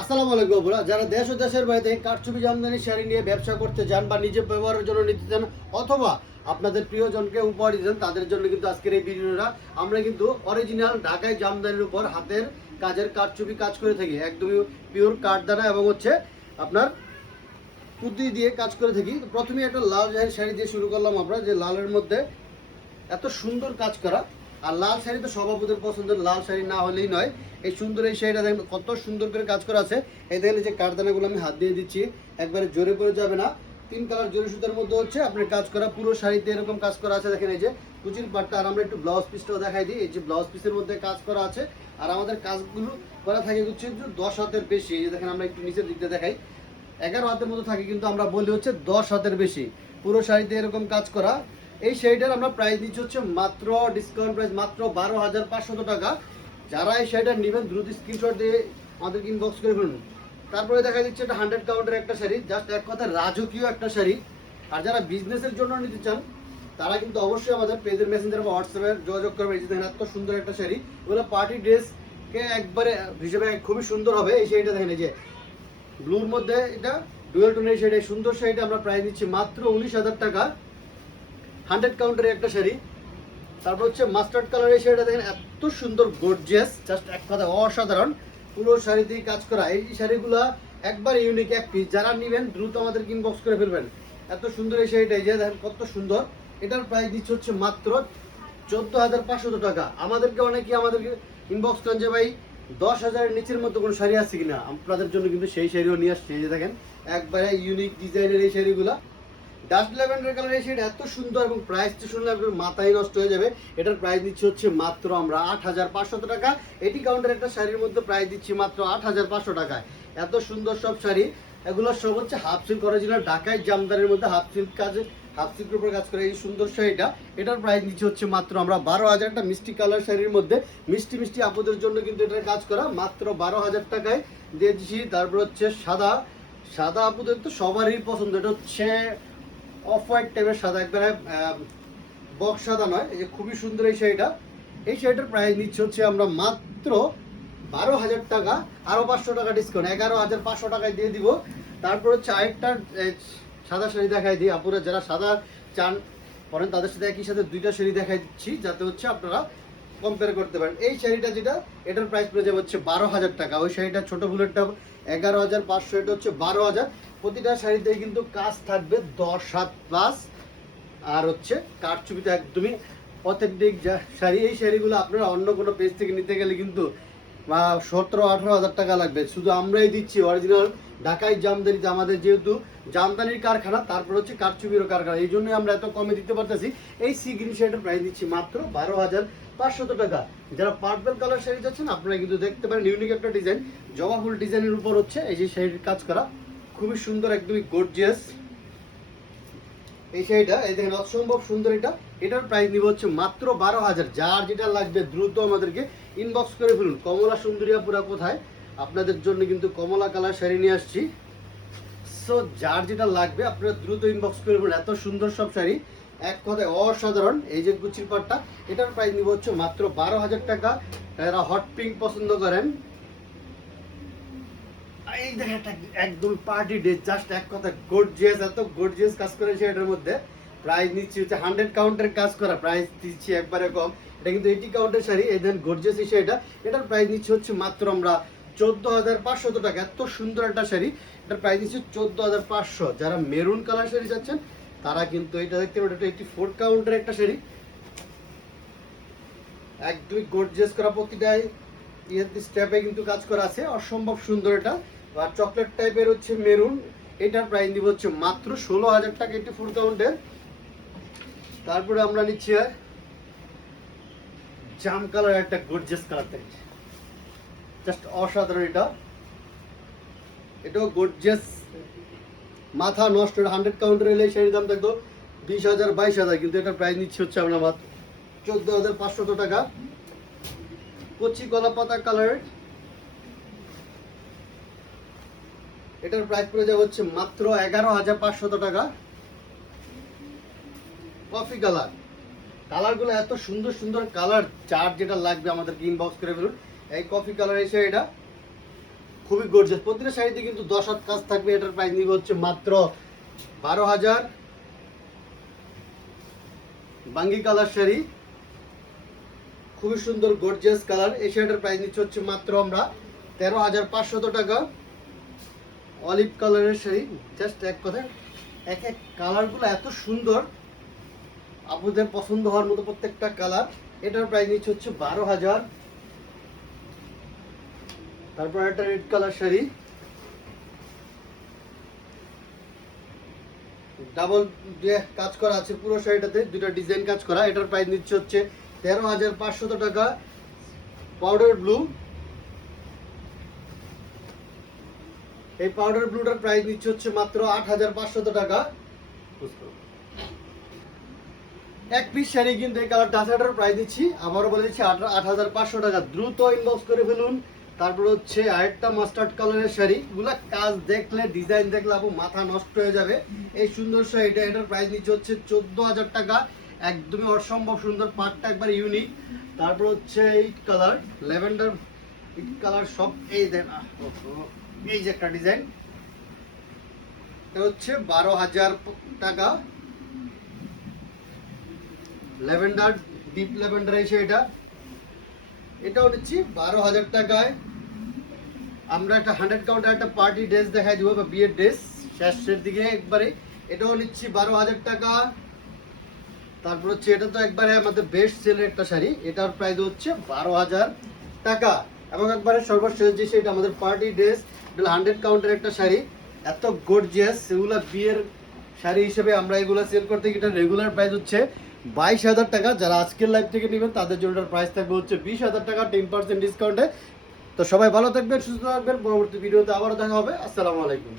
আসসালামু আলাইকুম বন্ধুরা, যারা দেশ ও দেশের বাইরে কারচুপি জামদানি শাড়ি নিয়ে ব্যবসা করতে চান বা নিজে ব্যবহারের জন্য নিতে চান অথবা আপনাদের প্রিয়জনকে উপহার দিতে চান, তাদের জন্য কিন্তু আজকের এই ভিডিওটা। আমরা কিন্তু অরিজিনাল ঢাকাই জামদানির উপর হাতের কাজের কারচুপি কাজ করে থাকি, একদমই পিওর কাঠদানা এবং হচ্ছে আপনার পুঁতি দিয়ে কাজ করে থাকি। তো প্রথমে একটা লাল শাড়ি দিয়ে শুরু করলাম আমরা, যে লালের মধ্যে এত সুন্দর কাজ করা। আর লাল শাড়ি তো সভাপতির পছন্দের, লাল শাড়ি না হলেই নয়। এই সুন্দর এই শাড়িটা দেখেন কত সুন্দর করে কাজ করা আছে। এই দেখেন যে কারদানাগুলো আমি হাত দিয়ে দিচ্ছি, একবারে জোরে করে যাবে না। 3 কালার জোরে সুতার মধ্যে হচ্ছে আপনার কাজ করা, পুরো শাড়িতে এরকম কাজ করা আছে। দেখেন এই যে কুচির পাটটা। আর আমরা একটু ব্লাউজ পিসটাও দেখাই দিই। এই যে ব্লাউজ পিসের মধ্যে কাজ করা আছে। আর আমাদের কাজগুলো করা থাকে হচ্ছে 10 হাতের বেশি। এই যে দেখেন আমরা একটু নিচের দিকটা দেখাই, 11 হাতের মতো থাকে, কিন্তু আমরা বলি হচ্ছে 10 হাতের বেশি। পুরো শাড়িতে এরকম কাজ করা। এই শাড়িটার আমরা প্রাইস দিচ্ছি হচ্ছে মাত্র ডিসকাউন্ট প্রাইস মাত্র 12,500 টাকা। যারা এই শাড়িটা নেবেন দ্রুত স্ক্রিনশট দিয়ে আমাদের ইনবক্স করে ফেলুন। তারপরে দেখা যাচ্ছে এটা 100 কাউন্টের একটা শাড়ি, জাস্ট এক কথা রাজকীয় একটা শাড়ি। আর যারা বিজনেসের জন্য নিতে চান তারা কিন্তু অবশ্যই আমাদের পেজের মেসেঞ্জার বা হোয়াটসঅ্যাপে যোগাযোগ করবে। এই যে দেখেন এত সুন্দর একটা শাড়ি, এগুলো পার্টি ড্রেসকে একবারে হিসেবে খুবই সুন্দর হবে। এই শাড়িটা দেখেন, এই যে ব্লুর মধ্যে এটা ডুয়েল টোনের শাড়ি, সুন্দর শাড়িটা আমরা প্রাইস দিচ্ছি মাত্র 19,000 টাকা। 100 কাউন্টারের একটা শাড়ি। তারপর হচ্ছে মাস্টার্ড কালার, এই শাড়িটা দেখেন এত সুন্দর গর্জিয়াস, জাস্ট এক কথা অসাধারণ। পুরো শাড়িতেই কাজ করা। এই শাড়িগুলো একবার ইউনিক এক পিস, যারা নেবেন দ্রুত আমাদের ইনবক্স করে ফেলবেন। এত সুন্দর এই শাড়িটা, এই যে দেখেন কত সুন্দর। এটার প্রাইস দিচ্ছে হচ্ছে মাত্র 14,500 টাকা। আমাদেরকে অনেকে আমাদেরকে ইনবক্স করেন যে ভাই 10,000-এর নিচের মধ্যে কোনো শাড়ি আছে কিনা, আপনাদের জন্য কিন্তু সেই শাড়িও নিয়ে আসছে। এই যে দেখেন একবারে ইউনিক ডিজাইনের এই শাড়িগুলা। ডাস্ট ল্যাভেন্ডার কালার এই শাড়ি এত সুন্দর, এবং প্রাইসটা শুনলে আপনার মাথায় নষ্ট হয়ে যাবে। এটার প্রাইস দিচ্ছি হচ্ছে মাত্র আমরা 8,500 টাকা। এটি কাউন্টার একটা শাড়ির মধ্যে প্রাইস দিচ্ছি মাত্র 8,500 টাকায়। এত সুন্দর সব শাড়ি, এগুলো সব হচ্ছে হাফ সিল্ক অরিজিনাল ঢাকাই জামদানির মধ্যে হাফ সিল্ক কাজে, হাফ সিল্কের উপর কাজ করে এই সুন্দর শাড়িটা। এটার প্রাইস দিচ্ছি হচ্ছে মাত্র আমরা 12,000 টাকা। মিষ্টি কালার শাড়ির মধ্যে মিষ্টি মিষ্টি আপুদের জন্য কিন্তু এটার কাজ করা, মাত্র 12,000 টাকায় দিয়ে দিচ্ছি। তারপর হচ্ছে সাদা, সাদা আপুদের তো সবারই পছন্দ। এটা হচ্ছে অফ হোয়াইট টাইপের সাদা, একবারে বক্স সাদা নয়। এই যে খুবই সুন্দর এই শাড়িটা। এই শাড়িটার প্রাইস নিচ্ছে হচ্ছে আমরা মাত্র 12,000 টাকা। আরও 500 টাকা ডিসকাউন্ট, 11,500 টাকায় দিয়ে দিব। তারপর হচ্ছে আরেকটা সাদা শাড়ি দেখাই দিই। আপুরা যারা সাদা চান করেন তাদের সাথে একই সাথে দুইটা শাড়ি দেখাই দিচ্ছি, যাতে হচ্ছে আপনারা কম্পেয়ার করতে পারেন। এই শাড়িটা যেটা, এটার প্রাইস পড়ে যাবে হচ্ছে 12,000 টাকা। ওই শাড়িটা ছোট ফুলেরটা 11,500, এটা হচ্ছে 12,000। প্রতিটা শাড়িতে কিন্তু কাজ থাকবে 10 হাত প্লাস। আর হচ্ছে কারচুপিতে একদমই অথেন্টিক শাড়ি। এই শাড়িগুলো আপনারা অন্য কোনো পেজ থেকে নিতে গেলে কিন্তু 17-18 হাজার টাকা লাগবে। শুধু আমরাই দিচ্ছি অরিজিনাল ঢাকাই জামদানিতে। আমাদের যেহেতু জামদানির কারখানা, তারপর হচ্ছে কারচুপিরও কারখানা, এই জন্যই আমরা এত কমে দিতে পারতেছি। এই সি গ্রিন শাড়িটার প্রাইস দিচ্ছি মাত্র 12,500 টাকা। যারা পার্পল কালার শাড়ি যাচ্ছেন আপনারা কিন্তু দেখতে পারেন, ইউনিক একটা ডিজাইন, জবা ফুল ডিজাইনের উপর হচ্ছে এই যে শাড়ির কাজ করা, খুবই সুন্দর, একদমই গর্জিয়াস এই শাড়িটা। এই দেখেন অসম্ভব সুন্দর এটা। এটার প্রাইস নিব হচ্ছে মাত্র 12,000। যার যেটা লাগবে দ্রুত আমাদেরকে ইনবক্স করে ফেলুন। কমলা সুন্দরিয়া পুরা কোথায়, আপনাদের জন্য কিন্তু কমলা কালার শাড়ি নিয়ে আসছি। সো যার যেটা লাগবে আপনারা দ্রুত ইনবক্স করে ফেলুন। এত সুন্দর সব শাড়ি, এক কথায় অসাধারণ। এই যে কুচির পাটটা, এটার প্রাইস নিব হচ্ছে মাত্র 12,000 টাকা। যারা হট পিঙ্ক পছন্দ করেন, এই দেখেন একদম পার্টি ড্রেস, জাস্ট এক কথা গর্জিয়াস, এত গর্জিয়াস কাজ করেছে এটার মধ্যে। প্রাইস নিচ্ছি হচ্ছে 100 কাউন্টের কাজ করা, প্রাইস দিচ্ছি একবারে কম। এটা কিন্তু 80 কাউন্টের শাড়ি। এই দেন গর্জিয়াস এই শাড়িটা, এটার প্রাইস নিচ্ছি হচ্ছে মাত্র আমরা 14,500 টাকা। এত সুন্দর একটা শাড়ি, এটার প্রাইস নিচ্ছি 14,500। যারা মেরুন কালার শাড়ি চাচ্ছেন তারা কিন্তু এটা দেখতে পারেন। এটা 84 কাউন্টের একটা শাড়ি, একদমই গর্জিয়াস করা, প্রতিটাই স্টেপে কিন্তু কাজ করা আছে, অসম্ভব সুন্দর এটা। আর চকলেট টাইপের হচ্ছে মেরুন, এটার প্রাইস দিব হচ্ছে মাত্র 16,000 টাকা, 84 কাউন্টের। তারপরে আমরা নিচ্ছি জাম কালার, একটা গর্জিয়াস কালার থাকে, জাস্ট অসাধারণ এটা। এটাও গর্জিয়াস, মাথা নষ্ট। 100 কাউন্টার এলে সেই দাম থাকতো 20,000 22,000, কিন্তু এটার প্রাইস নিচ্ছি হচ্ছে আমরা মাত্র 14,500 টাকা। কচি কলা পাতা কালার, এটার প্রাইস পড়ে যাবে হচ্ছে মাত্র 11,500 টাকা। কফি কালার, কালারগুলো এত সুন্দর সুন্দর কালার, যার যেটা লাগবে আমাদেরকে ইনবক্স করে ফেলুন। এই কফি কালার এসে এটা খুবই গর্জিয়াস। প্রতিটা শাড়িতে কিন্তু 10 হাত কাজ থাকবে। এটার প্রাইস নিব হচ্ছে মাত্র 12,000। বাঙ্গি কালার শাড়ি, খুবই সুন্দর গর্জিয়াস কালার। এই শাড়িটার প্রাইস নিচ্ছে হচ্ছে মাত্র আমরা 13,500 টাকা। অলিভ কালারের শাড়ি, জাস্ট এক কথা, এক এক কালারগুলো এত সুন্দর, আপনাদের পছন্দ হওয়ার মতো প্রত্যেকটা কালার। এটার প্রাইস নিচ্ছে হচ্ছে 12,000। তারপর একটা রেড কালার শাড়ি, ডাবল কাজ করা আছে পুরো শাড়িটাতে, দুটো ডিজাইন কাজ করা। এটার প্রাইস নিচ্ছে হচ্ছে 13,500 টাকা। পাউডার ব্লু, এই পাউডার ব্লুটার প্রাইস নিচ্ছে হচ্ছে মাত্র 8,500 টাকা। এক পিস শাড়ি কিন্তু এই কালার টাচাটার প্রাইস দিচ্ছি, আবারও বলে দিচ্ছি 8,500 টাকা। দ্রুত ইনবক্স করে ফেলুন। তারপর হচ্ছে আরেকটা মাস্টার্ড কালারের শাড়ি, এগুলা কাজ দেখলে, ডিজাইন দেখলে আপু মাথা নষ্ট হয়ে যাবে। এই সুন্দর শাড়িটা, এটার প্রাইস নিচ্ছে হচ্ছে 14,000 টাকা। একদমই অসম্ভব সুন্দর, পাটটা একবার ইউনিক। তারপর হচ্ছে ইট কালার, ল্যাভেন্ডার ইট কালার, সব এই দেন, এই যে একটা ডিজাইন, এটা হচ্ছে 12,000 টাকা। ল্যাভেন্ডার, ডিপ ল্যাভেন্ডার এই শাড়িটা, এটাও নিচ্ছি 12,000 টাকায়। আমরা একটা 100 কাউন্টার একটা পার্টি ড্রেস দেখাই দিব, বা বিয়ের ড্রেস শেষের দিকে একবারে, এটাও নিচ্ছি 12,000 টাকা। তারপর হচ্ছে এটা তো একবারে আমাদের বেস্ট সেলের একটা শাড়ি, এটার প্রাইস হচ্ছে 12,000 টাকা। এবং একবারে সর্বশেষ যে সেটা আমাদের পার্টি ড্রেস, এটা 100 কাউন্টার একটা শাড়ি, এত গর্জিয়াস, এগুলা বিয়ের শাড়ি হিসেবে আমরা এগুলো সেল করতে গিয়ে এটা রেগুলার প্রাইস হচ্ছে 22,000 টাকা। যারা আজকের লাইভ থেকে নেবেন তাদের জন্য প্রাইস থাকবে হচ্ছে 20,000 টাকা 10% ডিসকাউন্টে। তো সবাই ভালো থাকবেন, সুস্থ থাকবেন। পরবর্তী ভিডিওতে আবারও দেখা হবে। আসসালামু আলাইকুম।